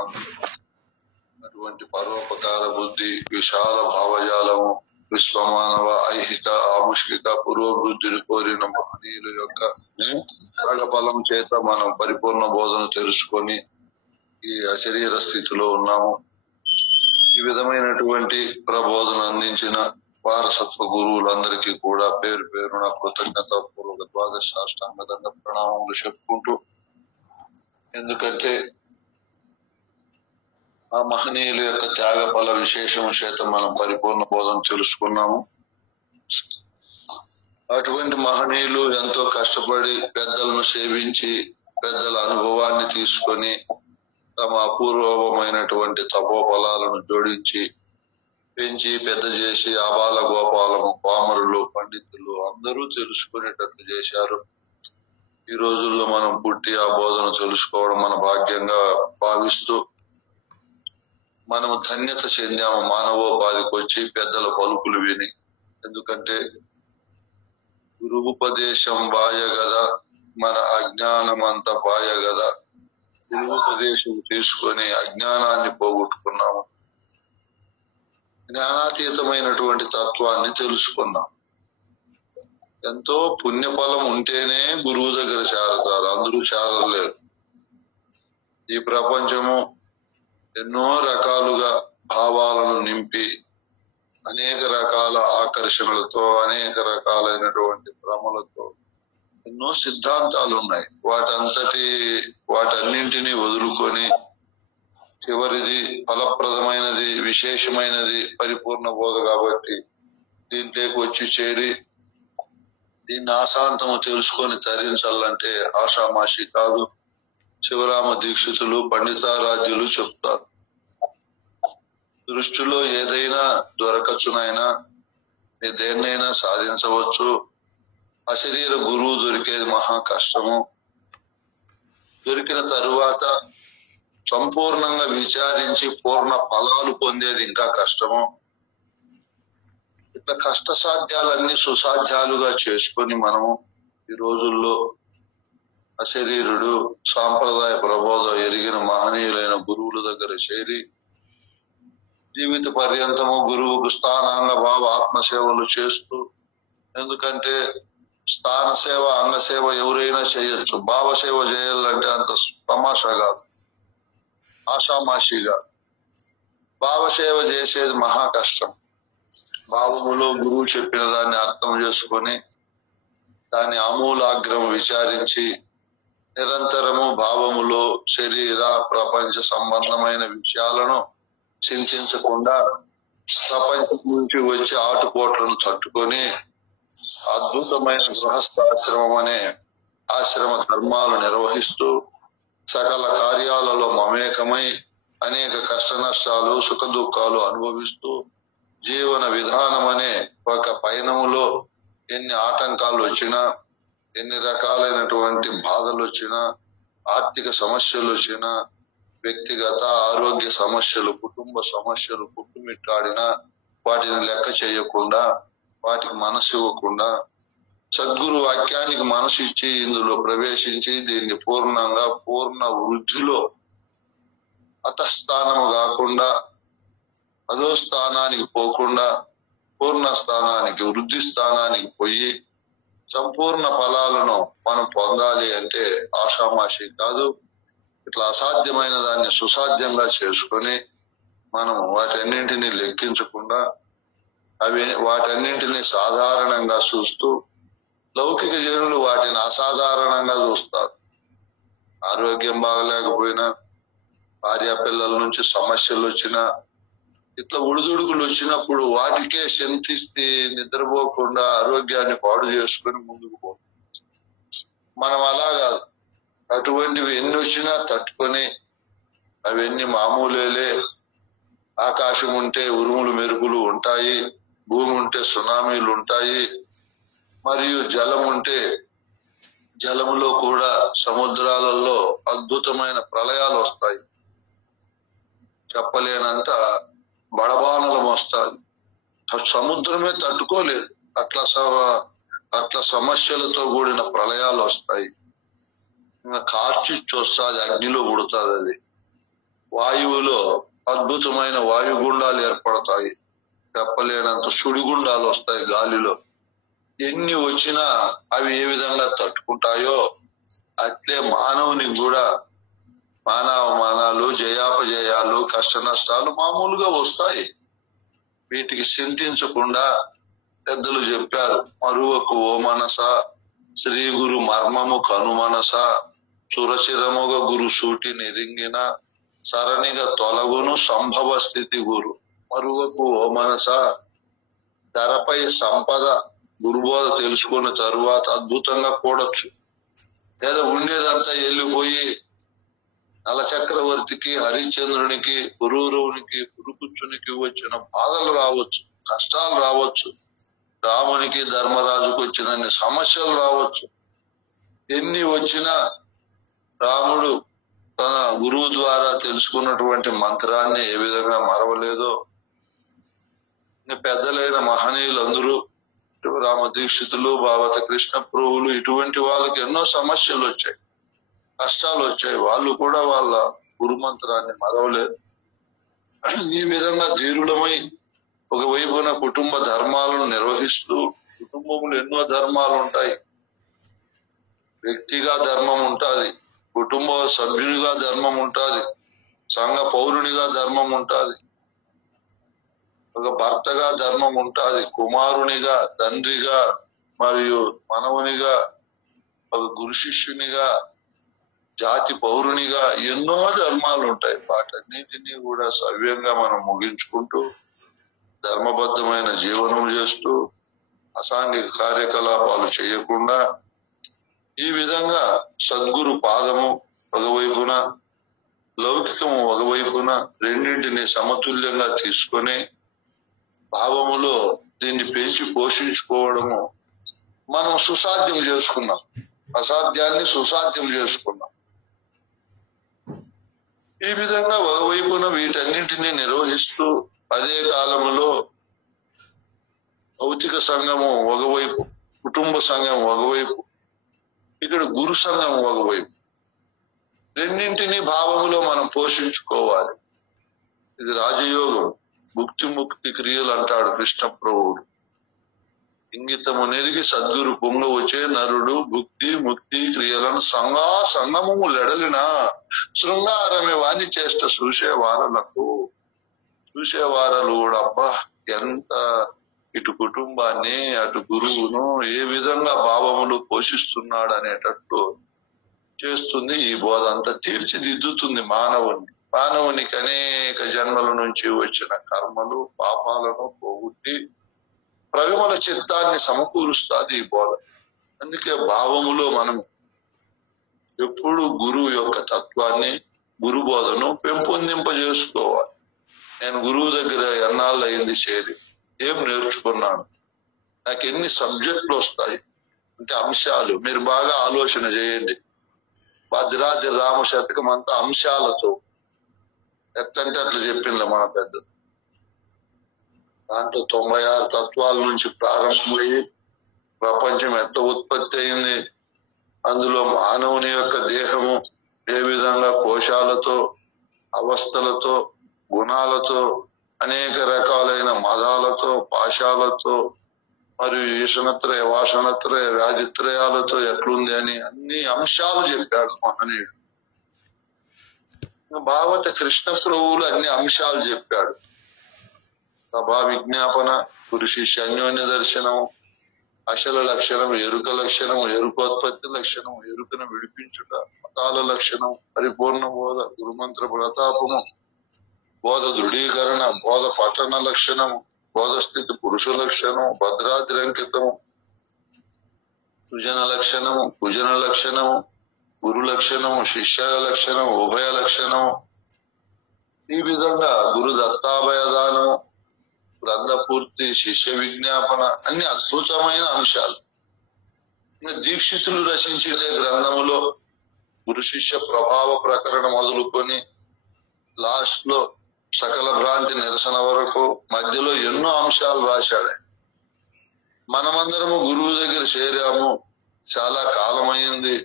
జ్ఞానం, అటువంటి పరోపకార బుద్ధి, విశాల భావజాలము, విశ్వమానవ ఐహిక ఆముష్కిక పురోభివృద్ధిని కోరిన మహనీయుల యొక్క త్యాగఫలం చేత మనం పరిపూర్ణ బోధన తెలుసుకొని ఈ అశరీర స్థితిలో ఉన్నాము. ఈ విధమైనటువంటి ప్రబోధన అందించిన వారసత్వ గురువులందరికీ కూడా పేరు పేరున కృతజ్ఞత పూర్వక ద్వాదశాష్టాంగ దండ ప్రణామములు చెప్పుకుంటూ, ఎందుకంటే ఆ మహనీయుల యొక్క త్యాగ ఫల విశేషం చేత మనం పరిపూర్ణ బోధన తెలుసుకున్నాము. అటువంటి మహనీయులు ఎంతో కష్టపడి పెద్దలను సేవించి పెద్దల అనుభవాన్ని తీసుకొని తమ అపూర్వమైనటువంటి తపోఫలాలను జోడించి పెంచి పెద్ద చేసి ఆబాల గోపాలము, పామరులు, పండితులు అందరూ తెలుసుకునేటట్లు చేశారు. ఈ రోజుల్లో మనం పుట్టి ఆ బోధన తెలుసుకోవడం మన భాగ్యంగా భావిస్తూ మనము ధన్యత చెందాము మానవోపాధికి వచ్చి పెద్దల పలుకులు విని. ఎందుకంటే గురువుపదేశం బాయగదా, మన అజ్ఞానమంతా బాయగదా. గురువుపదేశం తీసుకొని అజ్ఞానాన్ని పోగొట్టుకున్నాము, జ్ఞానాతీతమైనటువంటి తత్వాన్ని తెలుసుకున్నాం. ఎంతో పుణ్యఫలం ఉంటేనే గురువు దగ్గర చేరతారు, అందరూ చేరలేరు. ఈ ప్రపంచము ఎన్నో రకాలుగా భావాలను నింపి అనేక రకాల ఆకర్షణలతో అనేక రకాలైనటువంటి భ్రమలతో ఎన్నో సిద్ధాంతాలు ఉన్నాయి. వాటన్నింటినీ వదులుకొని చివరిది ఫలప్రదమైనది, విశేషమైనది పరిపూర్ణ బోధ కాబట్టి దీంట్లోకి వచ్చి చేరి దీన్ని ఆశాంతము తెలుసుకొని తరించాలంటే ఆషామాషి కాదు. శివరామ దీక్షితులు, పండితారాధ్యులు చెప్తారు, దృష్టిలో ఏదైనా దొరకచ్చునైనా, దేన్నైనా సాధించవచ్చు. అశరీర గురువు దొరికేది మహా కష్టము. దొరికిన తరువాత సంపూర్ణంగా విచారించి పూర్ణ ఫలాలు పొందేది ఇంకా కష్టము. ఇట్లా కష్ట సాధ్యాలన్నీ సుసాధ్యాలుగా చేసుకొని మనము ఈ రోజుల్లో అశరీరుడు సాంప్రదాయ ప్రబోధ ఎరిగిన మహనీయులైన గురువుల దగ్గర చేరి జీవిత పర్యంతము గురువుకు స్థానాంగ భావ ఆత్మసేవలు చేస్తూ, ఎందుకంటే స్థాన సేవ అంగసేవ ఎవరైనా చేయొచ్చు, భావసేవ చేయాలంటే అంత తమాషా కాదు, ఆషామాషిగా. భావసేవ చేసేది మహా కష్టం. భావములో గురువు చెప్పిన దాన్ని అర్థం చేసుకొని దాన్ని ఆమూలాగ్రం విచారించి నిరంతరము భావములో శరీర ప్రపంచ సంబంధమైన విషయాలను చింతించకుండా ప్రపంచం నుంచి వచ్చే ఆటుపోట్లను తట్టుకొని అద్భుతమైన గృహస్థాశ్రమం అనే ఆశ్రమ ధర్మాలు నిర్వహిస్తూ సకల కార్యాలలో మమేకమై అనేక కష్ట నష్టాలు సుఖ దుఃఖాలు అనుభవిస్తూ జీవన విధానం అనే ఒక పయనములో ఎన్ని ఆటంకాలు వచ్చినా, ఎన్ని రకాలైనటువంటి బాధలు వచ్చినా, ఆర్థిక సమస్యలు వచ్చినా, వ్యక్తిగత ఆరోగ్య సమస్యలు, కుటుంబ సమస్యలు పుట్టుమిట్టాడినా వాటిని లెక్క చేయకుండా, వాటికి మనసు ఇవ్వకుండా సద్గురు వాక్యానికి మనసు ఇచ్చి ఇందులో ప్రవేశించి దీన్ని పూర్ణంగా పూర్ణ వృద్ధిలో అతస్థానము కాకుండా అదో స్థానానికి పోకుండా పూర్ణ స్థానానికి, వృద్ధి స్థానానికి పోయి సంపూర్ణ ఫలాలను మనం పొందాలి అంటే ఆషామాషి కాదు. ఇట్లా అసాధ్యమైన దాన్ని సుసాధ్యంగా చేసుకొని మనం వాటన్నింటినీ లెక్కించకుండా వాటన్నింటినీ సాధారణంగా చూస్తూ, లౌకిక జనులు వాటిని అసాధారణంగా చూస్తారు. ఆరోగ్యం బాగలేకపోయినా, భార్య పిల్లల నుంచి సమస్యలు వచ్చినా, ఇట్లా ఉడుదుడుకులు వచ్చినప్పుడు వాటికే చింతిస్తే నిద్రపోకుండా ఆరోగ్యాన్ని పాడు చేసుకుని ముందుకు పోతాం. మనం అలా కాదు, అటువంటివి ఎన్ని వచ్చినా తట్టుకొని అవన్నీ మామూలేలే. ఆకాశం ఉంటే ఉరుములు మెరుపులు ఉంటాయి, భూమి ఉంటే సునామీలు ఉంటాయి, మరియు జలం ఉంటే జలములో కూడా సముద్రాలలో అద్భుతమైన ప్రళయాలు వస్తాయి, చెప్పలేనంత బడబానలం వస్తాయి. సముద్రమే తట్టుకోలేదు, అట్లా సమస్యలతో కూడిన ప్రళయాలు వస్తాయి. ఇంకా కార్చిచ్చు వస్తుంది, అగ్నిలో పుడుతుంది. అది వాయువులో అద్భుతమైన వాయుగుండాలు ఏర్పడతాయి, చెప్పలేనంత సుడిగుండాలు వస్తాయి గాలిలో. ఎన్ని వచ్చినా అవి ఏ విధంగా తట్టుకుంటాయో అట్లే మానవునికి కూడా మానవమానాలు, జయాపజయాలు, కష్ట నష్టాలు మామూలుగా వస్తాయి. వీటికి చింతించకుండా పెద్దలు చెప్పారు, మరువకు ఓ మనస శ్రీ గురు మర్మము కనుమనస సురచిరముగ గురు సూటి నెరింగిన సరణిగా తొలగును సంభవ స్థితి గురు. మరువకు ఓ మనస, ధరపై సంపద గురుబోధ తెలుసుకున్న తరువాత అద్భుతంగా కూడొచ్చు. లేదా ఉండేదంతా వెళ్ళిపోయి నలచక్రవర్తికి, హరిశ్చంద్రునికి, పురూరవునికి, పురుకుచ్చునికి వచ్చిన బాధలు రావచ్చు, కష్టాలు రావచ్చు, రామునికి ధర్మరాజుకు వచ్చిన సమస్యలు రావచ్చు. ఎన్ని వచ్చినా రాముడు తన గురువు ద్వారా తెలుసుకున్నటువంటి మంత్రాన్ని ఏ విధంగా మరవలేదో, పెద్దలైన మహనీయులందరూ రామ దీక్షితులు, భావత కృష్ణ ప్రభువులు, ఇటువంటి వాళ్ళకి ఎన్నో సమస్యలు వచ్చాయి, కష్టాలు వచ్చాయి. వాళ్ళు కూడా వాళ్ళ గురు మంత్రాన్ని మరవలేదు. ఈ విధంగా ధీరులమై ఒకవైపున కుటుంబ ధర్మాలను నిర్వహిస్తూ, కుటుంబంలో ఎన్నో ధర్మాలు ఉంటాయి, వ్యక్తిగా ధర్మం ఉంటుంది, కుటుంబ సభ్యునిగా ధర్మం ఉంటుంది, సంఘ పౌరునిగా ధర్మం ఉంటుంది, ఒక భర్తగా ధర్మం ఉంటుంది, కుమారునిగా, తండ్రిగా, మరియు మనవునిగా, ఒక గురు శిష్యునిగా, జాతి పౌరునిగా ఎన్నో ధర్మాలు ఉంటాయి. వాటన్నిటినీ కూడా సవ్యంగా మనం ముగించుకుంటూ ధర్మబద్ధమైన జీవనం చేస్తూ అసాంఘిక కార్యకలాపాలు చేయకుండా ఈ విధంగా సద్గురు పాదము ఒకవైపున, లౌకికము ఒకవైపున రెండింటిని సమతుల్యంగా తీసుకొని భావములో దీన్ని పెంచి పోషించుకోవడము మనం సుసాధ్యం చేసుకున్నాం, అసాధ్యాన్ని సుసాధ్యం చేసుకున్నాం. ఈ విధంగా ఒకవైపున వీటన్నింటినీ నిర్వహిస్తూ అదే కాలంలో భౌతిక సంఘము ఒకవైపు, కుటుంబ సంఘం ఒకవైపు, ఇక్కడ గురు సంఘం ఒకవైపు, రెండింటినీ భావములో మనం పోషించుకోవాలి. ఇది రాజయోగం. భుక్తి ముక్తి క్రియలు అంటాడు కృష్ణ ప్రభువుడు. ఇంగితము నెరిగి సద్గురు పొంగ వచ్చే నరుడు భుక్తి ముక్తి క్రియలను సంగమము లెడలిన శృంగారమే వాణి చేష్ట చూసేవారలకు. చూసేవారలు కూడా అబ్బా ఎంత ఇటు కుటుంబాన్ని అటు గురువును ఏ విధంగా భావములు పోషిస్తున్నాడు అనేటట్టు చేస్తుంది. ఈ బోధ అంతా తీర్చిదిద్దుతుంది మానవునికి అనేక జన్మల నుంచి వచ్చిన కర్మలు, పాపాలను పోగొట్టి ప్రవిమల చిత్తాన్ని సమకూరుస్తుంది ఈ బోధ. అందుకే భావములో మనం ఎప్పుడు గురువు యొక్క తత్వాన్ని, గురు బోధను పెంపొందింపజేసుకోవాలి. నేను గురువు దగ్గర ఎన్నాళ్ళు అయింది చేరి, ఏం నేర్చుకున్నాను, నాకు ఎన్ని సబ్జెక్టులు వస్తాయి అంటే అంశాలు. మీరు బాగా ఆలోచన చేయండి. భద్రాద్రి రామ శతకం అంతా అంశాలతో ఎట్లంటే అట్లా చెప్పిండ్లే మన పెద్ద. దాంట్లో 96 తత్వాల నుంచి ప్రారంభమయ్యి ప్రపంచం ఎట్లా ఉత్పత్తి అయింది, అందులో మానవుని యొక్క దేహము ఏ విధంగా కోశాలతో, అవస్థలతో, గుణాలతో, అనేక రకాలైన మదాలతో, పాశాలతో, మరియు ఈశనత్రయ, వాసనత్రయ, వ్యాధిత్రయాలతో ఎట్లుంది అని అన్ని అంశాలు చెప్పాడు మహనీయుడు. భావత కృష్ణ ప్రభువులు అన్ని అంశాలు చెప్పాడు. సభా విజ్ఞాపన, గురు శిష్య అన్యోన్య దర్శనం, అశల లక్షణం, ఎరుక లక్షణం, ఎరుకోత్పత్తి లక్షణం, ఎరుకను విడిపించుట, మతాల లక్షణం, పరిపూర్ణ బోధ, గురుమంత్ర ప్రతాపము, బోధ దృఢీకరణ, బోధ పఠన లక్షణము, బోధ స్థితి పురుష లక్షణం, భద్రాద్రి అంకితము, సుజన లక్షణము, కుజన లక్షణము, గురు లక్షణము, శిష్య లక్షణము, ఉభయ లక్షణము. ఈ విధంగా గురు దత్తాభయదానము, గ్రంథ పూర్తి, శిష్య విజ్ఞాపన, అన్ని అద్భుతమైన అంశాలు. దీక్షితులు రచించే గ్రంథములో గురు శిష్య ప్రభావ ప్రకరణ మొదలుకొని లాస్ట్ లో సకల భ్రాంతి నిరసన వరకు మధ్యలో ఎన్నో అంశాలు రాశాడు. మనమందరము గురువు దగ్గర చేరాము, చాలా కాలమైంది.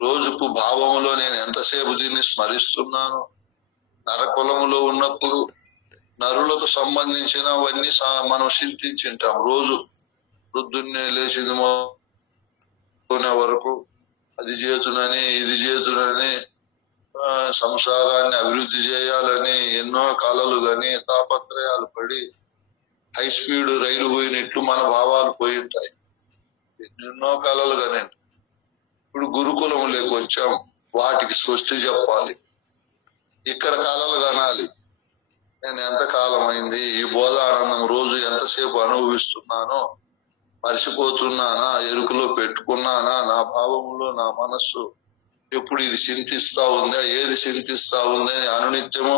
రోజుకు భావములో నేను ఎంతసేపు దీన్ని స్మరిస్తున్నాను, నరకులములో ఉన్నప్పుడు నరులకు సంబంధించినవన్నీ మనం చింతించింటాం. రోజు పొద్దున్నే లేచింది వరకు అది చేతునని ఇది చేతునని సంసారాన్ని అభివృద్ధి చేయాలని ఎన్నో కలలు గాని తాపత్రయాలు పడి హై స్పీడ్ రైలు పోయినట్లు మన భావాలు పోయి ఉంటాయి. ఎన్నెన్నో కలలు కానీ ఇప్పుడు గురుకులం లేకొచ్చాం, వాటికి సృష్టి చెప్పాలి. ఇక్కడ కలలు కనాలి. నేను ఎంత కాలం అయింది ఈ బోధ ఆనందం రోజు ఎంతసేపు అనుభవిస్తున్నానో, మరిచిపోతున్నానా, ఎరుకలో పెట్టుకున్నానా, నా భావములో నా మనస్సు ఎప్పుడు ఇది చింతిస్తా ఉందా, ఏది చింతిస్తా ఉంది అని అనునిత్యము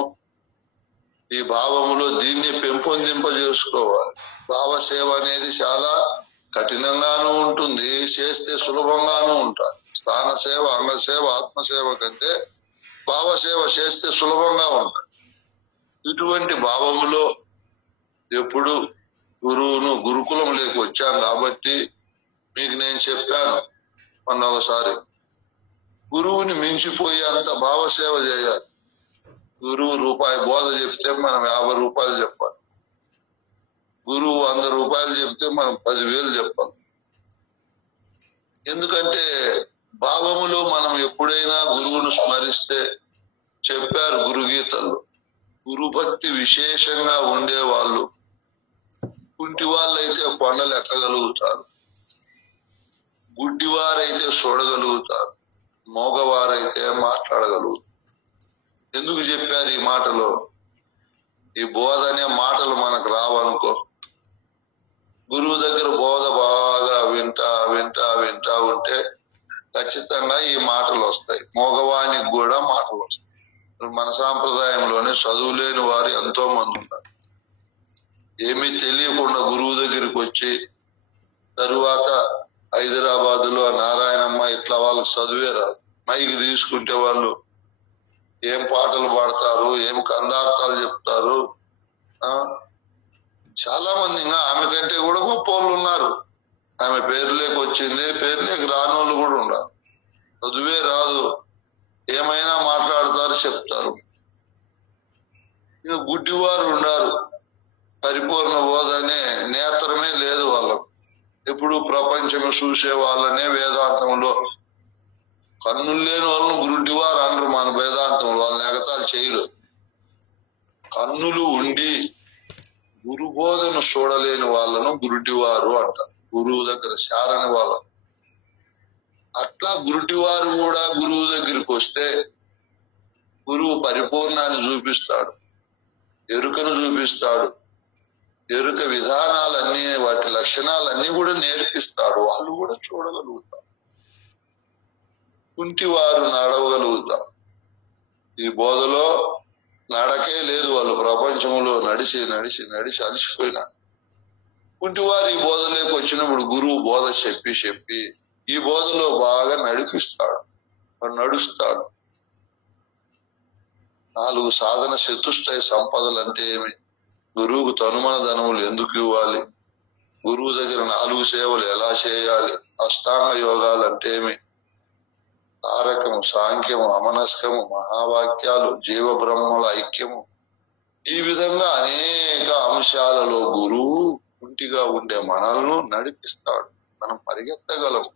ఈ భావములో దీన్ని పెంపొందింపజేసుకోవాలి. భావసేవ అనేది చాలా కఠినంగానూ ఉంటుంది, చేస్తే సులభంగానూ ఉంటుంది. స్థాన సేవ, అంగసేవ, ఆత్మసేవ కంటే భావసేవ చేస్తే సులభంగా ఉంటుంది. ఇటువంటి భావములో ఎప్పుడు గురుకులం వచ్చాను కాబట్టి మీకు నేను చెప్పాను మొన్న ఒకసారి, గురువుని మించిపోయి అంత భావసేవ చేయాలి. గురువు రూపాయి బోధ చెప్తే మనం 50 రూపాయలు చెప్పాలి. గురువు 100 రూపాయలు చెప్తే మనం 10,000 చెప్పాలి. ఎందుకంటే భావములో మనం ఎప్పుడైనా గురువును స్మరిస్తే, చెప్పారు గురుగీతల్లో, గురుభక్తి విశేషంగా ఉండే వాళ్ళు కుంటి వాళ్ళైతే కొండలు ఎక్కగలుగుతారు, గుడ్డివారైతే చూడగలుగుతారు, మోగవారైతే మాట్లాడగలుగుతారు. ఎందుకు చెప్పారు ఈ మాటలో? ఈ బోధ అనే మాటలు మనకు రావనుకో, గురువు దగ్గర బోధ బాగా వింటా ఉంటే ఖచ్చితంగా ఈ మాటలు వస్తాయి. మోగవానికి కూడా మాటలు వస్తాయి. మన సాంప్రదాయంలోనే చదువులేని వారు ఎంతో మంది ఉన్నారు. ఏమీ తెలియకుండా గురువు దగ్గరికి వచ్చి తరువాత హైదరాబాద్ లో నారాయణమ్మ ఇట్లా వాళ్ళకి చదువే రాదు. మైకి తీసుకుంటే వాళ్ళు ఏం పాటలు పాడతారు, ఏం కందార్థాలు చెప్తారు. చాలా మంది ఇంకా ఆమె కంటే కూడా గొప్ప వాళ్ళు ఉన్నారు. ఆమె పేరులోకి వచ్చింది, పేరులోకి రానోళ్ళు కూడా ఉన్నారు. చదువే రాదు, ఏమైనా మాట్లాడతారు, చెప్తారు. ఇక గుడ్డివారు ఉన్నారు, పరిపూర్ణ బోధనే నేత్రమే లేదు వాళ్ళకు. ఎప్పుడు ప్రపంచము చూసే వాళ్ళనే వేదాంతంలో, కన్నులు లేని వాళ్ళను గురుడివారు అనరు మన వేదాంతంలో, వాళ్ళని ఎగతాలు చేయరు. కన్నులు ఉండి గురు బోధను చూడలేని వాళ్ళను గురుడివారు అంటారు, గురువు దగ్గర శారని వాళ్ళను. అట్లా గురుడివారు కూడా గురువు దగ్గరికి వస్తే గురువు పరిపూర్ణాన్ని చూపిస్తాడు, ఎరుకను చూపిస్తాడు, ఎరుక విధానాలన్నీ, వాటి లక్షణాలన్నీ కూడా నేర్పిస్తాడు. వాళ్ళు కూడా చూడగలుగుతారు, కుంటివారు నడవగలుగుతారు. ఈ బోధలో నడకే లేదు, వాళ్ళు ప్రపంచంలో నడిచి అలసిపోయినారు. కుంటివారు ఈ బోధలోకి వచ్చినప్పుడు గురువు బోధ చెప్పి ఈ బోధలో బాగా నడిపిస్తాడు, నడుస్తాడు. 4 సాధన చతుష్టయ సంపదలు అంటే ఏమి, గురువుకు తనుమన ధనములు ఎందుకు ఇవ్వాలి, గురువు దగ్గర 4 సేవలు ఎలా చేయాలి, అష్టాంగ యోగాలు అంటే ఏమి, తారకము, సాంఖ్యము, అమనస్కము, మహావాక్యాలు, జీవ బ్రహ్మల ఐక్యము, ఈ విధంగా అనేక అంశాలలో గురువు కుంటిగా ఉండే మనల్ని నడిపిస్తాడు. మనం పరిగెత్తగలము,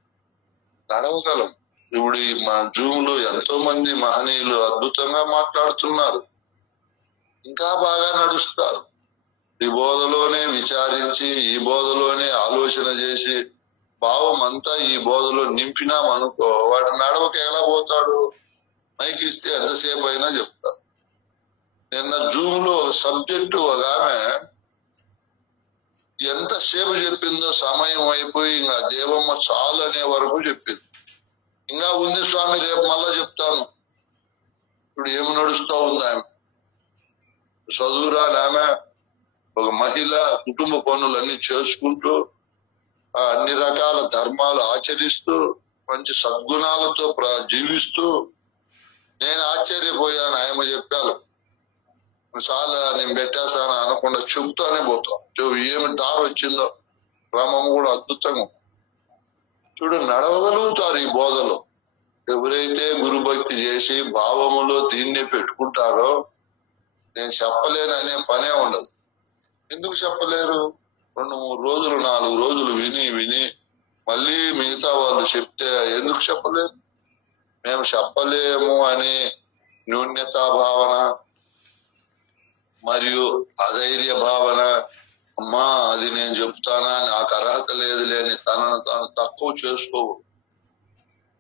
నడవగలం. ఇప్పుడు మా జూమ్ లో ఎంతో మంది మహనీయులు అద్భుతంగా మాట్లాడుతున్నారు, ఇంకా బాగా నడుస్తారు. ఈ బోధలోనే విచారించి, ఈ బోధలోనే ఆలోచన చేసి, భావం అంతా ఈ బోధలో నింపినామనుకో, వాడు నడవక ఎలా పోతాడు? మైక్ ఇస్తే ఎంతసేపు అయినా చెప్తారు. నిన్న జూమ్ లో సబ్జెక్టు ఒక ఆమె ఎంతసేపు చెప్పిందో, సమయం అయిపోయి ఇంకా దేవమ్మ చాలు అనే వరకు చెప్పింది. ఇంకా ఉంది స్వామి, రేపు మళ్ళా చెప్తాను. ఇప్పుడు ఏమి నడుస్తా ఉంది ఆమె? చదువురాని ఆమె, ఒక మహిళ, కుటుంబ పనులన్నీ చేసుకుంటూ అన్ని రకాల ధర్మాలు ఆచరిస్తూ మంచి సద్గుణాలతో జీవిస్తూ, నేను ఆశ్చర్యపోయాను. ఆమె చెప్పాను, చాలా నేను పెట్టేశాను అనకుండా చెబుతానే పోతాం. ఏమి దారి వచ్చిందో క్రమం కూడా అద్భుతంగా. చూడు, నడవగలుగుతారు ఈ బోధలో. ఎవరైతే గురుభక్తి చేసి భావములో దీన్నే పెట్టుకుంటారో నేను చెప్పలేను అనే పనే ఉండదు. ఎందుకు చెప్పలేరు? 2-3 రోజులు 4 రోజులు విని మళ్ళీ మిగతా వాళ్ళు చెప్తే ఎందుకు చెప్పలేరు? మేము చెప్పలేము అని న్యూన్యతా భావన మరియు అధైర్య భావన, అమ్మా అది నేను చెప్తానా, నాకు అర్హత లేదు లేని తనను తాను తక్కువ చేసుకోవు.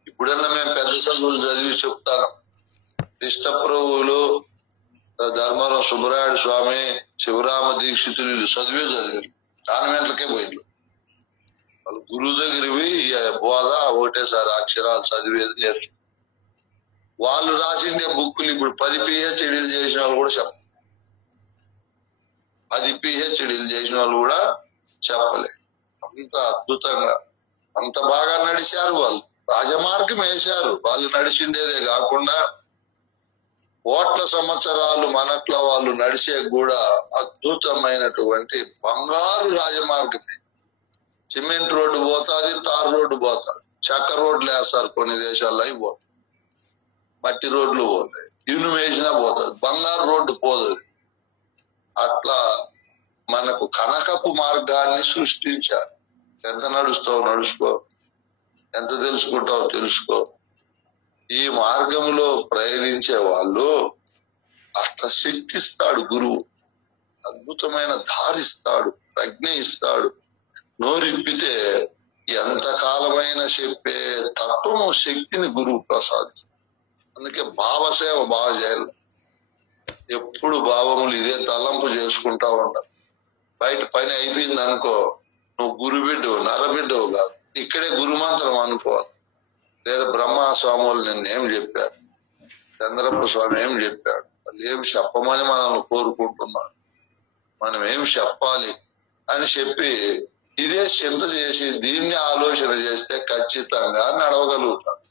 ఇప్పుడన్నా మేము పెద్ద చదువులు చదివి చెప్తాను. కృష్ణప్రభువులు, ధర్మవరం సుబ్బరాయుడు స్వామి, శివరామ దీక్షితులు చదివే చదివారు, కాన్వెంట్లకే పోయింది. వాళ్ళు గురువు దగ్గరవి బోధ ఒకటేసారి అక్షరాలు చదివేది నేర్చు. వాళ్ళు రాసిండే బుక్కులు ఇప్పుడు 10 PhDలు చేసిన వాళ్ళు కూడా చెప్ప 10 PhDలు చేసిన వాళ్ళు కూడా చెప్పలేదు. అంత అద్భుతంగా అంత బాగా నడిచారు వాళ్ళు. రాజమార్గం వేశారు. వాళ్ళు నడిచిండేదే కాకుండా కోట్ల సంవత్సరాలు మనట్ల వాళ్ళు నడిచే కూడా అద్భుతమైనటువంటి బంగారు రాజమార్గమే. సిమెంట్ రోడ్డు పోతాది, తార్ రోడ్డు పోతాది, చెక్క రోడ్లు వేస్తారు కొన్ని దేశాల్లో, అవి పోతాయి. మట్టి రోడ్లు పోతాయి, ఇనుము వేసినా పోతుంది, బంగారు రోడ్డు పోతుంది. అట్లా మనకు కనకపు మార్గాన్ని సృష్టించారు. ఎంత నడుస్తావు నడుచుకో, ఎంత తెలుసుకుంటావు తెలుసుకో. ఈ మార్గంలో ప్రయాణించే వాళ్ళు అట్లా శక్తిస్తాడు గురువు. అద్భుతమైన దారిస్తాడు, ప్రజ్ఞ ఇస్తాడు. నోరిప్పితే ఎంతకాలమైన చెప్పే తత్వము శక్తిని గురువు ప్రసాదిస్తాడు. అందుకే భావసేవ బాగా చేయాలి. ఎప్పుడు భావములు ఇదే తలంపు చేసుకుంటా ఉండాలి. బయట పని అయిపోయింది అనుకో, నువ్వు గురుబిడ్డవు, నరబిడ్డవు కాదు, ఇక్కడే గురుమంత్రం అనుకోవాలి. లేదా బ్రహ్మస్వామి వాళ్ళు నిన్న ఏం చెప్పారు, చంద్రప్ప స్వామి ఏం చెప్పాడు, వాళ్ళు ఏం చెప్పమని మనల్ని కోరుకుంటున్నారు, మనం ఏం చెప్పాలి అని చెప్పి ఇదే చింత చేసి దీన్ని ఆలోచన చేస్తే ఖచ్చితంగా నడవగలుగుతారు,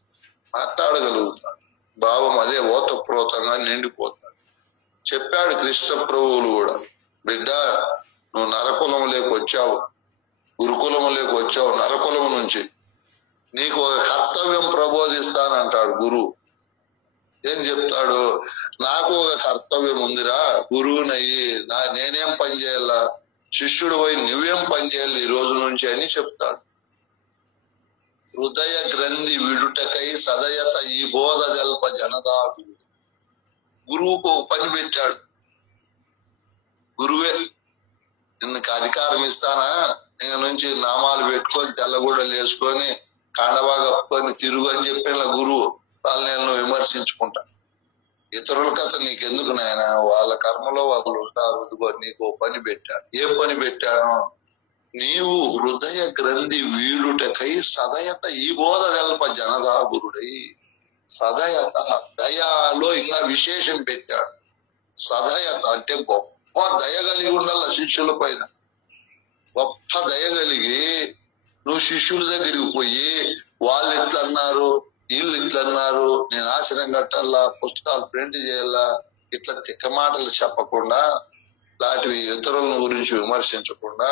మాట్లాడగలుగుతారు. భావం అదే ఓతప్రోతంగా నిండిపోతారు. చెప్పాడు కృష్ణ ప్రభువులు కూడా, బిడ్డ నువ్వు నరకులం వచ్చావు, గురుకులము వచ్చావు, నరకులం నుంచి నీకు ఒక కర్తవ్యం ప్రబోధిస్తానంటాడు గురువు. ఏం చెప్తాడు? నాకు ఒక కర్తవ్యం ఉందిరా, గురువునయ్యి నేనేం పని చేయాలా, శిష్యుడు పోయి నువ్వేం పని చేయాలి ఈ రోజు నుంచి అని చెప్తాడు. హృదయ గ్రంథి విడుటకై సదయత ఈ బోధ జల్ప జనదా. గురువుకు ఒక పని పెట్టాడు. గురువే నిన్నకు అధికారం ఇస్తానా, నేను నుంచి నామాలు పెట్టుకొని తెల్లగూడలు వేసుకొని కండవా కప్పుకొని తిరుగు అని చెప్పిన గురువు. వాళ్ళు నేను విమర్శించుకుంటా. ఇతరుల కథ నీకెందుకు నాయన, వాళ్ళ కర్మలో వాళ్ళు ఉంటారు. ఇదిగో నీకు పని పెట్టాను. ఏం పని పెట్టాను? నీవు హృదయ గ్రంథి వీడుటకై సదయత ఈ బోధ తెల్ప జనదా గురుడై. సదయత, దయాలో ఇంకా విశేషం పెట్టాడు. సదయత అంటే గొప్ప దయ కలిగి ఉండాల శిష్యుల పైన. గొప్ప దయ కలిగి నువ్వు శిష్యుల దగ్గరికి పోయి వాళ్ళు ఇట్లన్నారు, వీళ్ళు ఇట్లన్నారు, నేను ఆశ్రయం కట్టాలా, పుస్తకాలు ప్రింట్ చేయాలా, ఇట్లా తిక్క మాటలు చెప్పకుండా, లాంటివి ఇతరుల గురించి విమర్శించకుండా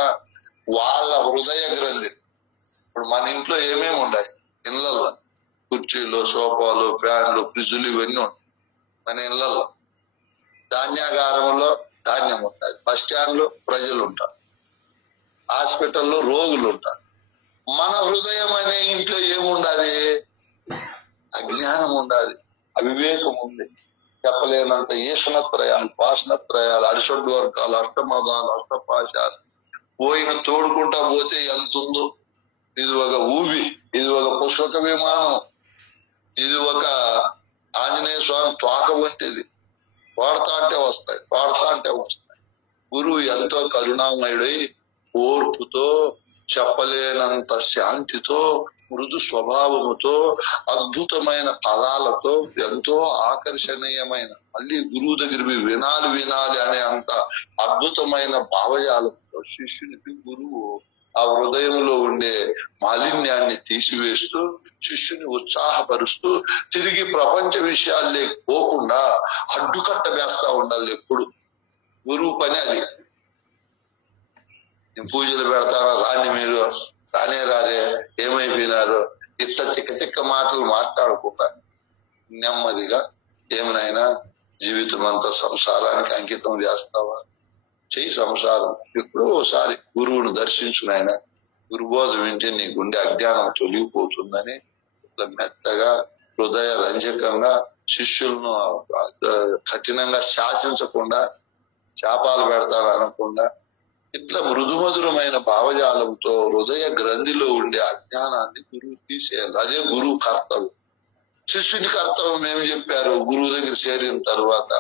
వాళ్ళ హృదయ గ్రంథి. ఇప్పుడు మన ఇంట్లో ఏమేమి ఉన్నాయి, ఇళ్లలో కుర్చీలు, సోఫాలు, ఫ్యాన్లు, ఫ్రిడ్జులు ఇవన్నీ ఉంటాయి మన ఇళ్లలో. ధాన్యాగారంలో ధాన్యం ఉంటుంది, బస్ స్టాండ్ లో ప్రజలు ఉంటారు, హాస్పిటల్లో రోగులు ఉంటారు. మన హృదయం అనే ఇంట్లో ఏముండాలి? అజ్ఞానం ఉండాలి, అవివేకం ఉంది, చెప్పలేనంత ఈషణత్రయాలు, పాషణత్రయాలు, అరిషడ్ వర్గాలు, అష్టమదాలు, అష్టపాశాలు పోయిన తోడుకుంటా పోతే ఎంత ఉందో. ఇది ఒక ఊబి, ఇది ఒక పుష్పక విమానం, ఇది ఒక ఆంజనేయ స్వామి తోక వంటిది. వాడతా అంటే వస్తాయి. గురువు ఎంతో కరుణామయుడై ఓర్పుతో, చెప్పలేనంత శాంతితో, మృదు స్వభావముతో, అద్భుతమైన పదాలతో, ఎంతో ఆకర్షణీయమైన, మళ్ళీ గురువు దగ్గర వినాలి అనే అంత అద్భుతమైన భావజాలంతో శిష్యునికి గురువు ఆ హృదయంలో ఉండే మాలిన్యాన్ని తీసివేస్తూ, శిష్యుని ఉత్సాహపరుస్తూ, తిరిగి ప్రపంచ విషయాల్లో పోకుండా అడ్డుకట్ట వేస్తా ఉండాలి ఎప్పుడు. గురువు పని అది. పూజలు పెడతారా, రాని మీరు రారే, ఏమైపోయినారు, ఇట్లా తిక్క మాటలు మాట్లాడకుండా నెమ్మదిగా, ఏమైనా జీవితం అంతా సంసారానికి అంకితం చేస్తావా? చెయ్యి సంసారం. ఎప్పుడో ఒకసారి గురువును దర్శించును. ఆయన గురుబోధ వింటే నీ గుండె అజ్ఞానం తొలగిపోతుందని ఇట్లా మెత్తగా హృదయ రంజకంగా శిష్యులను కఠినంగా శాసించకుండా శాపాలు పెడతారు అనకుండా ఇట్లా మృదుమధురమైన భావజాలంతో హృదయ గ్రంథిలో ఉండే అజ్ఞానాన్ని గురువు తీసేయాలి. అదే గురువు కర్తవ్యం. శిష్యుని కర్తవ్యం ఏమి చెప్పారు? గురువు దగ్గర చేరిన తరువాత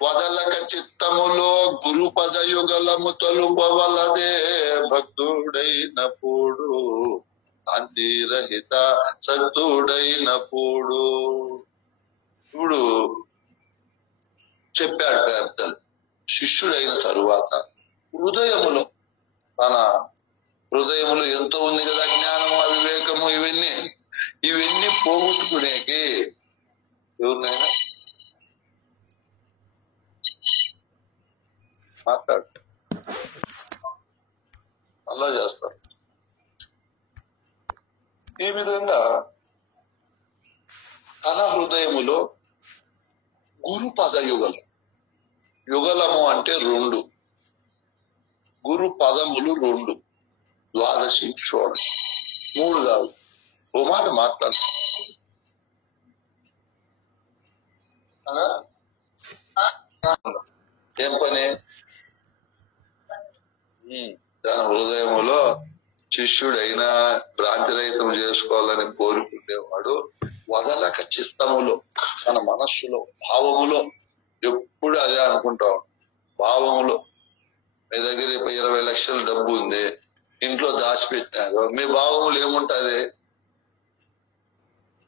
వదలక చిత్తములో గురు పదయుగలము తలుపవలదే భక్తుడైనప్పుడు శాంతిరహిత సత్తుడైనప్పుడు. ఇప్పుడు చెప్పాడు పెద్దలు, శిష్యుడైన తరువాత హృదయములో తన హృదయములో ఎంతో ఉంది కదా అజ్ఞానము అవివేకము ఇవన్నీ పోగొట్టుకునేకి ఎవరినైనా మాట్లాడు అలా చేస్తారు. ఈ విధంగా తన హృదయములో గురు పద యుగలము అంటే 2, గురు పదములు 2, ద్వాదశి షోడశి 3 కాదు. ఓ మాట మాట్లాడు. ఏం పని? తన హృదయములో శిష్యుడైనా భ్రాంతిరహితం చేసుకోవాలని కోరుకునేవాడు వదలక చిత్తములో తన మనస్సులో భావములో ఎప్పుడు అదే అనుకుంటాం. భావములో మీ దగ్గర 20 లక్షల డబ్బు ఉంది, ఇంట్లో దాచిపెట్టినారు, మీ భావములు ఏముంటది?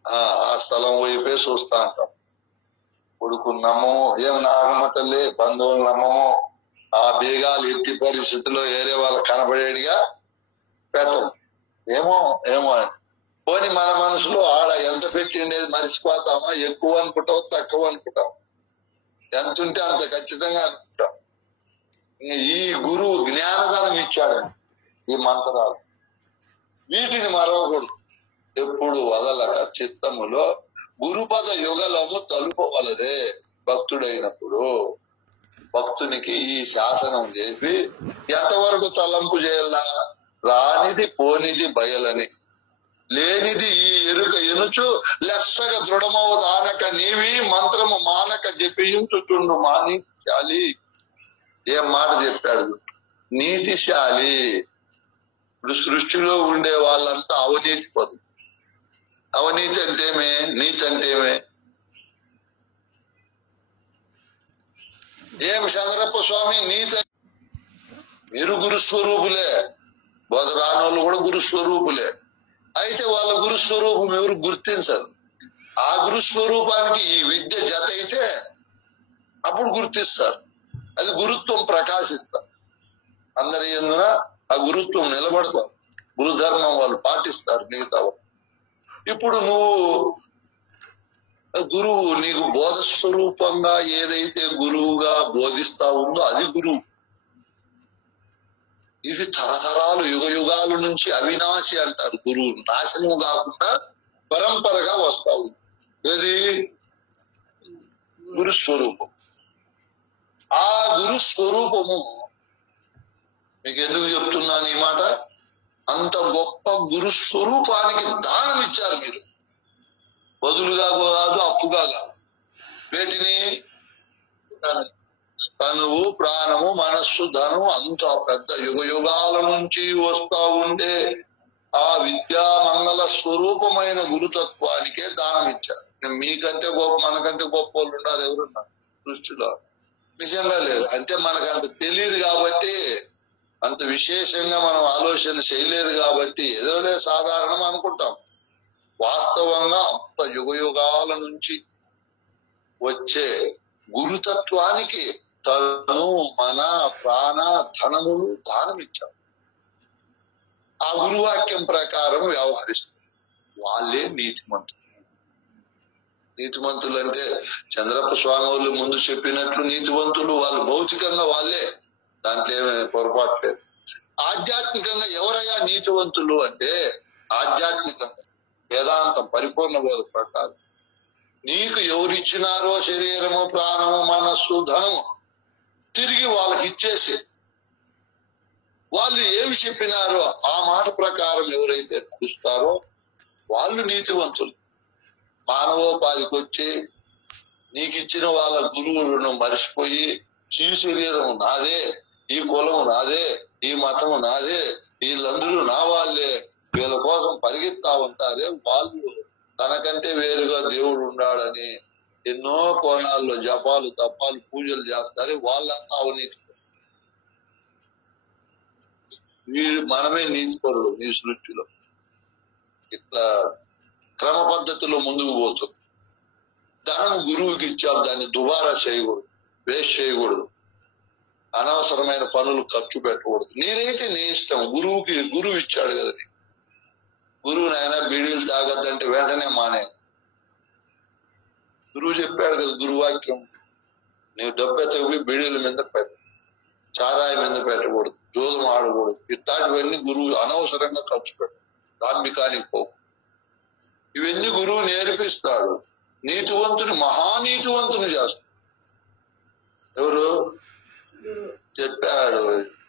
ఆ స్థలం వైపే చూస్తా అంటాం. కొడుకుని నమ్మము, ఏం నాగమ్మ తల్లి, బంధువులు నమ్మము, ఆ బీగాలు ఎట్టి పరిస్థితుల్లో ఏరే వాళ్ళకి కనబడేడిగా పెట్టము. ఏమో అని పోని మన మనసులో ఆడ ఎంత పెట్టిండేది మరిచిపోతామా? ఎక్కువ అనుకుంటాం, తక్కువ అనుకుంటాం, ఎంత ఉంటే అంత ఖచ్చితంగా అనుకుంటాం. ఈ గురువు జ్ఞానదానం ఇచ్చాడు. ఈ మంత్రాలు వీటిని మరవకూడదు. ఎప్పుడు వదలక చిత్తములో గురుపద యుగలము తలుపవలదే భక్తుడైనప్పుడు. భక్తునికి ఈ శాసనం చేసి ఎంతవరకు తలంపు చేయాల? రానిది పోనిది బయలని, లేనిది ఈ ఎరుక ఎనుచు లెస్సగా దృఢమవు దానక నీవి మంత్రము మానక జపించుచుండు మానీశాలి. ఏం మాట చెప్పాడు? నీతిశాలి. ఇప్పుడు సృష్టిలో ఉండే వాళ్ళంతా అవినీతి పదు. అవినీతి అంటేమే, నీతి అంటేమే. ఏం చంద్రప్ప స్వామి నీతి? మీరు గురుస్వరూపులే, బోధ రానోళ్ళు కూడా గురుస్వరూపులే. అయితే వాళ్ళ గురుస్వరూపం ఎవరు గుర్తించరు. ఆ గురుస్వరూపానికి ఈ విద్య జత అయితే అప్పుడు గుర్తిస్తారు. అది గురుత్వం ప్రకాశిస్తారు. అందరి ఎందున ఆ గురుత్వం నిలబడతారు. గురుధర్మం వాళ్ళు పాటిస్తారు. మిగతా ఇప్పుడు నువ్వు గురువు నీకు బోధ స్వరూపంగా ఏదైతే గురువుగా బోధిస్తా ఉందో అది గురువు. ఇది తరతరాలు యుగ యుగాల నుంచి అవినాశి అంటారు. గురువు నాశనం కాకుండా పరంపరగా వస్తా ఉంది. ఏది? గురుస్వరూపం. ఆ గురుస్వరూపము మీకు ఎందుకు చెప్తున్నాను ఈ మాట? అంత గొప్ప గురుస్వరూపానికి దానం ఇచ్చారు మీరు. బదులుగా కాదు, అప్పుగా కాదు. వేటిని? తనువు, ప్రాణము, మనస్సు, ధనం అంత పెద్ద యుగ యుగాల నుంచి వస్తా ఉండే ఆ విద్యా మంగళ స్వరూపమైన గురుతత్వానికే దానం ఇచ్చారు. మీకంటే గొప్ప, మనకంటే గొప్ప వాళ్ళు ఉన్నారు ఎవరున్నారు సృష్టిలో? నిజంగా లేరు. అంటే మనకు అంత తెలియదు కాబట్టి, అంత విశేషంగా మనం ఆలోచన చేయలేదు కాబట్టి ఏదోలే సాధారణం అనుకుంటాం. వాస్తవంగా అంత యుగ యుగాల నుంచి వచ్చే గురుతత్వానికి తను, మన, ప్రాణ, ధనములు దానం ఇచ్చారు. ఆ గురువాక్యం ప్రకారం వ్యవహరిస్తారు. వాళ్ళే నీతిమంతులు. నీతిమంతులు అంటే చంద్రప్ప స్వామి వాళ్ళు ముందు చెప్పినట్లు నీతివంతులు వాళ్ళు భౌతికంగా వాళ్ళే, దాంట్లో ఏమీ పొరపాటు లేదు. ఆధ్యాత్మికంగా ఎవరయ్యా నీతివంతులు అంటే, ఆధ్యాత్మికంగా వేదాంతం పరిపూర్ణ బోధ ప్రకారం నీకు ఎవరిచ్చినారో శరీరము, ప్రాణము, మనస్సు, ధనము తిరిగి వాళ్ళకి ఇచ్చేసి వాళ్ళు ఏమి చెప్పినారో ఆ మాట ప్రకారం ఎవరైతే నడుస్తారో వాళ్ళు నీతివంతులు. మానవోపాధికి వచ్చి నీకు ఇచ్చిన వాళ్ళ గురువులను మర్చిపోయి ఈ శరీరం నాదే, ఈ కులం నాదే, ఈ మతం నాదే, వీళ్ళందరూ నా వాళ్ళే, వీళ్ళ కోసం పరిగెత్తా ఉంటారే, వాళ్ళు తనకంటే వేరుగా దేవుడు ఉన్నాడని ఎన్నో కోణాల్లో జపాలు తప్పాలు పూజలు చేస్తారు. వాళ్ళంతా అవినీతి. వీళ్ళు మనమే నీతిపరులు ఈ సృష్టిలో. ఇట్లా క్రమ పద్ధతిలో ముందుకు పోతుంది. ధనం గురువుకి ఇచ్చావు, దాన్ని దుబారా చేయకూడదు, వేస్ట్ చేయకూడదు, అనవసరమైన పనులు ఖర్చు పెట్టకూడదు. నీదైతే నీ ఇష్టం. గురువు ఇచ్చాడు కదా, గురువు నాయన బీడీలు తాగద్దంటే వెంటనే మానే. గురువు చెప్పాడు కదా, గురువాక్యం. నీవు డబ్బెత్తకి బీడీల మీద పెట్ట, చారాయి మీద పెట్టకూడదు, జోదం ఆడకూడదు. ఇట్లాంటివన్నీ గురువు అనవసరంగా ఖర్చు పెట్టు, దాంబికానికి పో. ఇవన్నీ గురువు నేర్పిస్తాడు. నీతివంతుని మహానీతివంతుని చేస్తాడు. ఎవరు చెప్పాడు?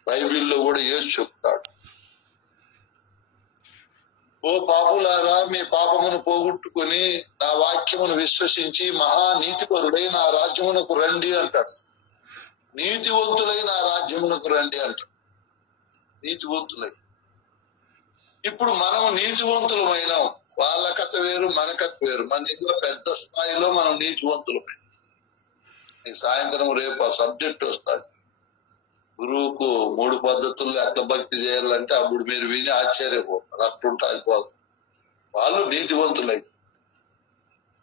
బైబిల్లో కూడా యేసు చెప్తాడు, ఓ పాపులారా, మీ పాపమును పోగొట్టుకుని నా వాక్యమును విశ్వసించి మహానీతిపరుడై నా రాజ్యమునకు రండి అంటాడు. నీతివంతులై నా రాజ్యమునకు రండి అంటాడు. నీతివంతులై. ఇప్పుడు మనం నీతివంతులమైనాం. వాళ్ళ కథ వేరు, మన కథ వేరు. మన దగ్గర పెద్ద స్థాయిలో మనం నీతివంతులమై. సాయంత్రం రేపు ఆ సబ్జెక్ట్ వస్తుంది. గురువుకు 3 పద్ధతుల్లో ఎట్లా భక్తి చేయాలంటే అప్పుడు మీరు విని ఆశ్చర్యపోతారు. అట్లుంటుంది పోదు. వాళ్ళు నీతివంతులై.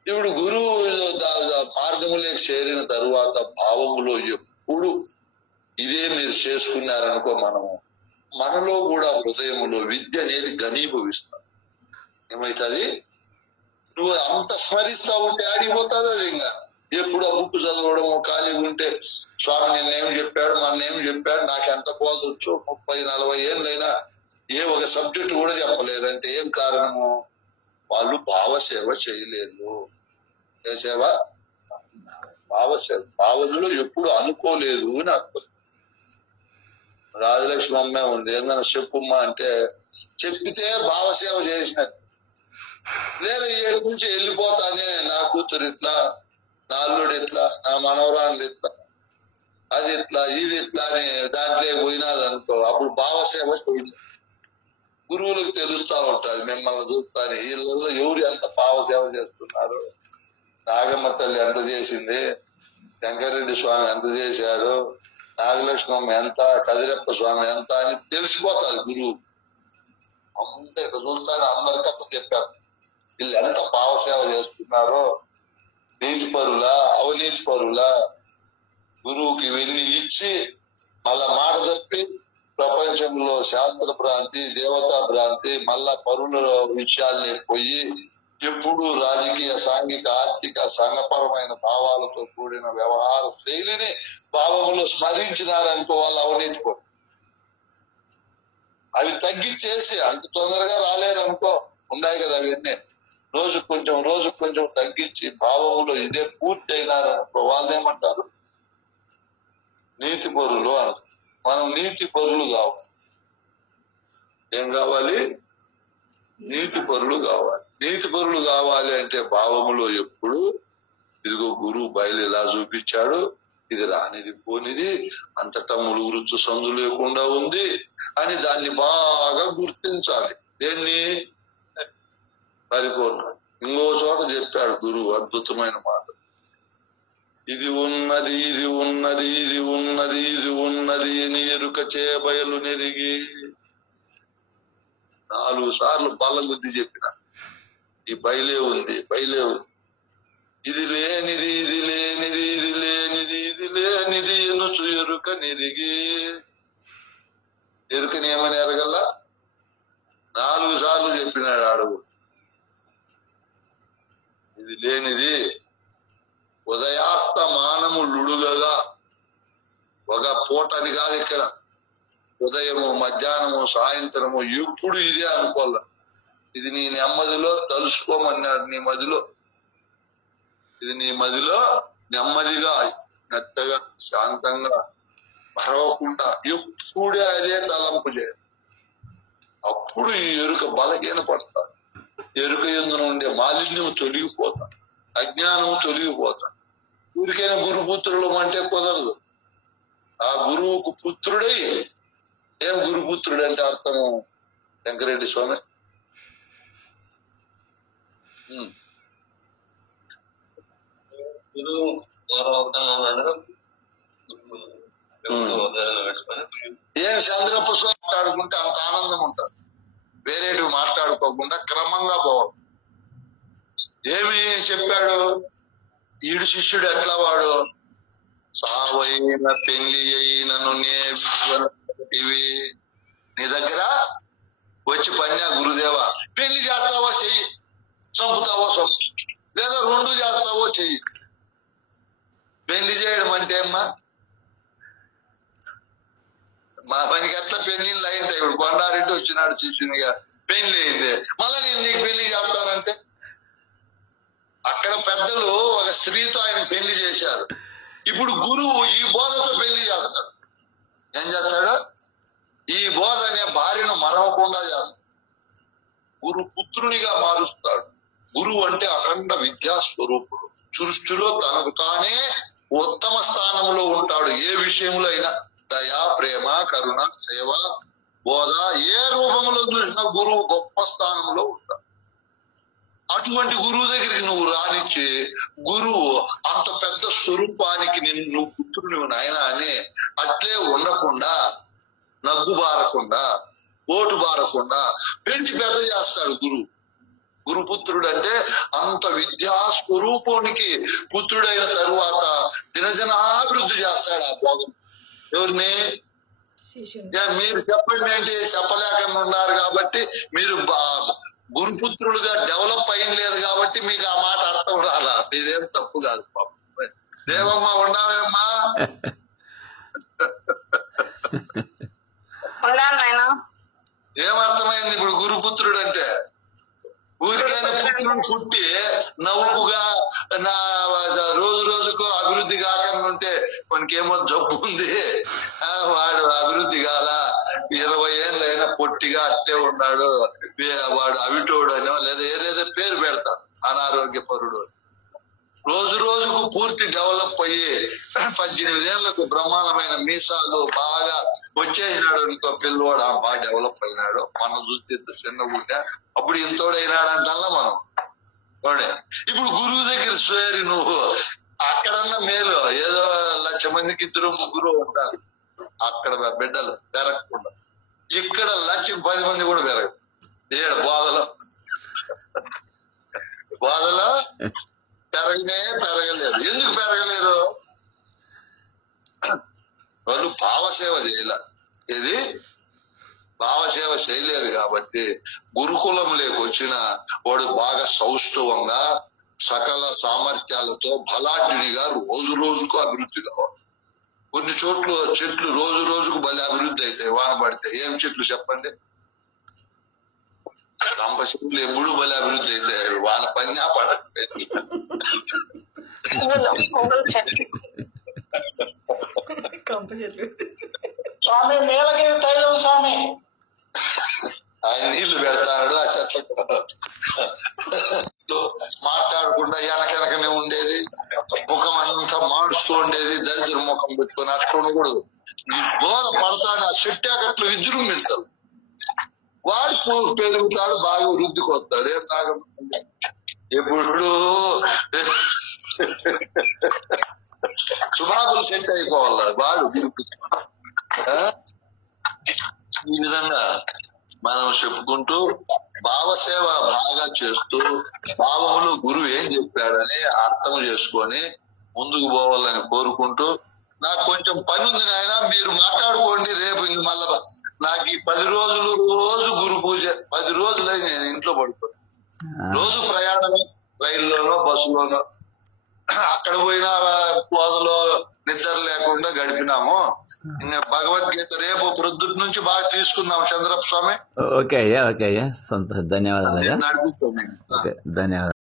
ఇప్పుడు గురువు మార్గములోకి చేరిన తరువాత భావములో ఎప్పుడు ఇదే మీరు చేసుకున్నారనుకో, మనలో కూడా హృదయంలో విద్య అనేది ఘనీభవిస్తాం. ఏమైతుంది? నువ్వు అంత స్మరిస్తా ఉంటే ఆడిపోతుంది అది. ఇంకా ఎప్పుడు ఆ బుక్ చదవడము, ఖాళీగా ఉంటే స్వామి నిన్నేం చెప్పాడు, మన్నేం చెప్పాడు, నాకు ఎంత పోదొచ్చు, 30-40 ఏళ్ళైనా ఏ ఒక సబ్జెక్ట్ కూడా చెప్పలేరంటే ఏం కారణము? వాళ్ళు భావసేవ చేయలేదు. ఏ సేవ? భావసేవ. భావనలో ఎప్పుడు అనుకోలేదు అని అర్థం. రాజలక్ష్మి అమ్మే ఉంది, ఏదన్నా చెప్పుమ్మా అంటే చెప్పితే భావసేవ చేసినట్టు. లేదా ఏడు నుంచి వెళ్ళిపోతానే, నా కూతురు ఇట్లా, నా అల్లుడు ఇట్లా, నా మనవరాలు ఇట్లా, అది ఇట్లా, ఇది ఇట్లా అని దాంట్లో పోయినాదనుకో, అప్పుడు భావసేవ పోయింది. గురువులకు తెలుస్తా ఉంటది, మిమ్మల్ని చూస్తాను వీళ్ళలో ఎవరు ఎంత భావసేవ చేస్తున్నారు. నాగమ్మ తల్లి ఎంత చేసింది, శంకరెడ్డి స్వామి ఎంత చేశాడు, నాగలక్ష్మమ్మ ఎంత, కదిరప్ప స్వామి ఎంత అని తెలిసిపోతాది గురువు. అంత ఇట్లా చూస్తాను అందరికీ అట్లా చెప్పారు. వీళ్ళు ఎంత భావసేవ చేస్తున్నారో. నీతి పరులా, అవినీతి పరులా? గురువుకి ఇవన్నీ ఇచ్చి మళ్ళా మాట తప్పి ప్రపంచంలో శాస్త్ర భ్రాంతి, దేవతా భ్రాంతి, మళ్ళా పరుల విషయాల్ని పోయి ఎప్పుడు రాజకీయ, సాంఘిక, ఆర్థిక, సంఘపరమైన భావాలతో కూడిన వ్యవహార శైలిని భావములు స్మరించినారనుకో, వాళ్ళు అవినీతి పరులు. అవి తగ్గించేసి అంత తొందరగా రాలేరనుకో, ఉన్నాయి కదా అవన్నీ. రోజు కొంచెం తగ్గించి భావములో ఇదే పూర్తి అయినారనుకో, వాళ్ళేమంటారు? నీతి పరులు అంటారు. మనం నీతి పరులు కావాలి. ఏం కావాలి? నీతి పరులు కావాలి. నీతి పరులు కావాలి అంటే భావములో ఎప్పుడు ఇదిగో గురువు బయలు ఇలా చూపించాడు, ఇది రానిది పోనిది, అంతటా ములుగురుచు సందు లేకుండా ఉంది అని దాన్ని బాగా గుర్తించాలి. దేన్ని? పరిపూర్ణ. ఇంకో చోట చెప్పాడు గురువు అద్భుతమైన మాట, ఇది ఉన్నది, ఇది ఉన్నది, ఇది ఉన్నది, ఇది ఉన్నది అని ఎరుక చేయబయలు నెరిగి. 4 సార్లు బల్లగుద్ది చెప్పిన ఈ బయలే ఉంది, బయలే ఉంది. ఇది లేనిది, ఇది లేనిది, ఇది లేనిది, ఇది లేనిది ఎనుచు ఎరుక నెరిగి. ఎరుకని ఏమని ఎరగల? 4 సార్లు చెప్పినాడు అడుగు. ఇది లేనిది ఉదయాస్తమానము లుడుగగా, ఒక పూటని కాదు ఇక్కడ, ఉదయము, మధ్యాహ్నము, సాయంత్రము ఎప్పుడు ఇదే అనుకోవాలి. ఇది నీ నెమ్మదిలో తలుసుకోమన్నాడు. నీ మదిలో ఇది నీ మదిలో నెమ్మదిగా మెత్తగా శాంతంగా మరవకుండా ఎప్పుడే అదే తలంపు చేయాలి. అప్పుడు ఈ ఎరుక బలహీన పడతాడు. ఎరుక యందు ఉండే మాలిన్యం తొలగిపోతా, అజ్ఞానం తొలగిపోతా. ఊరికైనా గురుపుత్రులు అంటే కుదరదు. ఆ గురువుకు పుత్రుడై, ఏం గురుపుత్రుడు అంటే అర్థము వెంకరెడ్డి స్వామి? ఏం చంద్రప్ప స్వామి మాట్లాడుకుంటే అంత ఆనందం ఉంటుంది. వేరేటివి మాట్లాడుకోకుండా క్రమంగా పోవాలి. ఏమి చెప్పాడు ఈడు శిష్యుడు? ఎట్లా వాడు? సావైన పెళ్లి అయినను ఇవి నీ దగ్గర వచ్చి పన్యా గురుదేవా, పెళ్లి చేస్తావో చెయ్యి, చంపుతావో చంపు, లేదా రెండు చేస్తావో చెయ్యి. పెళ్లి చేయడం అంటే అమ్మా మా పనికి ఎట్లా పెళ్లిళ్ళు అయింటాయి. ఇప్పుడు కొండారెడ్డి వచ్చినాడు శిష్యునిగా, పెళ్లి అయింది, మళ్ళా నేను నీకు పెళ్లి చేస్తానంటే? అక్కడ పెద్దలు ఒక స్త్రీతో ఆయన పెళ్లి చేశారు. ఇప్పుడు గురువు ఈ బోధతో పెళ్లి చేస్తాడు. ఏం చేస్తాడు? ఈ బోధ అనే భార్యను మరవకుండా చేస్తాడు. గురు పుత్రునిగా మారుస్తాడు. గురువు అంటే అఖండ విద్యా స్వరూపుడు. సృష్టిలో తనకు తానే ఉత్తమ స్థానంలో ఉంటాడు. ఏ విషయంలో అయినా దయ, ప్రేమ, కరుణ, సేవ, బోధ ఏ రూపంలో చూసినా గురువు గొప్ప స్థానంలో ఉంటాడు. అటువంటి గురువు దగ్గరికి నువ్వు రానిచ్చి, గురువు అంత పెద్ద స్వరూపానికి నువ్వు పుత్రుని నాయన అని అట్లే ఉండకుండా, నగ్గు బారకుండా, ఓటు బారకుండా పెంచి పెద్ద చేస్తాడు గురువు. గురుపుత్రుడు అంటే అంత విద్యా స్వరూపానికి పుత్రుడైన తరువాత దినదినాభివృద్ధి చేస్తాడు ఆ బోధన. ఎవరిని? మీరు చెప్పండి ఏంటి? చెప్పలేకుండా ఉన్నారు కాబట్టి, మీరు గురుపుత్రులుగా డెవలప్ అయ్యలేదు కాబట్టి మీకు ఆ మాట అర్థం రాలా. ఇదేం తప్పు కాదు పాపం. దేవమ్మ ఉన్నావేమ్మా? ఏమర్థమైంది ఇప్పుడు గురుపుత్రుడు అంటే? ఊరికైనా పుత్రుడు పుట్టి నవ్వుగా నా రోజు రోజుకు అభివృద్ధి కాకుండా ఉంటే మనకేమో జబ్బు ఉంది, వాడు అభివృద్ధి కాల, 20 ఏళ్ళైనా పొట్టిగా అట్టే ఉన్నాడు, వాడు అవిటోడు అనో లేదా ఏదేదో పేరు పెడతారు, అనారోగ్యపరుడు. రోజు రోజుకు పూర్తి డెవలప్ అయ్యి 18 ఏళ్లకు బ్రహ్మాండమైన మీసాలు బాగా వచ్చేసినాడు ఇంకో పిల్లవాడు, బాగా డెవలప్ అయినాడు. మనం చూస్తే చిన్నగుంటే అప్పుడు ఇంతోడైనాడంటల్లా మనం తోడే. ఇప్పుడు గురువు దగ్గర చేరి నువ్వు అక్కడన్నా మేలు, ఏదో 1,00,000 మందికి 2, 3 ఉంటారు అక్కడ బిడ్డలు పెరగకుండా. ఇక్కడ 1,10 మంది కూడా పెరగదు. ఏడు బోధలో పెరగలేదు. ఎందుకు పెరగలేరు? వాళ్ళు భావసేవ చేయలే. ఇది భావసేవ చేయలేదు కాబట్టి గురుకులం లేకొచ్చిన వాడు బాగా సౌష్ఠవంగా సకల సామర్థ్యాలతో బలాఢ్యునిగా రోజు రోజుకు అభివృద్ధి కావాలి. కొన్ని చోట్ల చెట్లు రోజు రోజుకు బలి అభివృద్ధి అవుతాయి వాన పడితే. ఏం చెట్లు చెప్పండి? కంప చెట్లు ఎప్పుడు బలి అభివృద్ధి అవుతాయి వాన పని పడకపోయింది. స్వామి నీలగిరి తైలం స్వామి ఆయన నీళ్లు పెడతాడు ఆ చెట్లకు. మాట్లాడకుండా వెనకనే ఉండేది, ముఖం అంతా మాడుస్తూ ఉండేది, దరిద్ర ముఖం పెట్టుకుని అట్లా ఉండకూడదు. ఈ బోధ పడతాడు, ఆ చెట్టాకట్లు విజృంభించాలి. వాడు పెరుగుతాడు, బాగా వృద్ధికి వస్తాడు. ఏం తాగ ఎప్పుడు సుభాగులు సెట్ అయిపోవాలి వాడు. ఈ విధంగా మనం చెప్పుకుంటూ భావసేవ బాగా చేస్తూ భావములు గురువు ఏం చెప్పాడని అర్థం చేసుకొని ముందుకు పోవాలని కోరుకుంటూ, నాకు కొంచెం పని ఉంది నాయన, మీరు మాట్లాడుకోండి. రేపు ఇంక మళ్ళా నాకు ఈ 10 రోజులు రోజు గురు పూజ 10 రోజులై నేను ఇంట్లో పడుకోను. రోజు ప్రయాణం రైల్లోనో బస్సులోనో. అక్కడ పోయిన బోధలో నిద్ర లేకుండా గడిపినాము. ఇంకా భగవద్గీత రేపు ప్రొద్దుటి నుంచి బాగా తీసుకుందాం చంద్రప్ప స్వామి. ఓకే అయ్యా, ఓకే అయ్యా, సంతోషం. ధన్యవాదాలు. నడిపిస్తాం. ధన్యవాదాలు.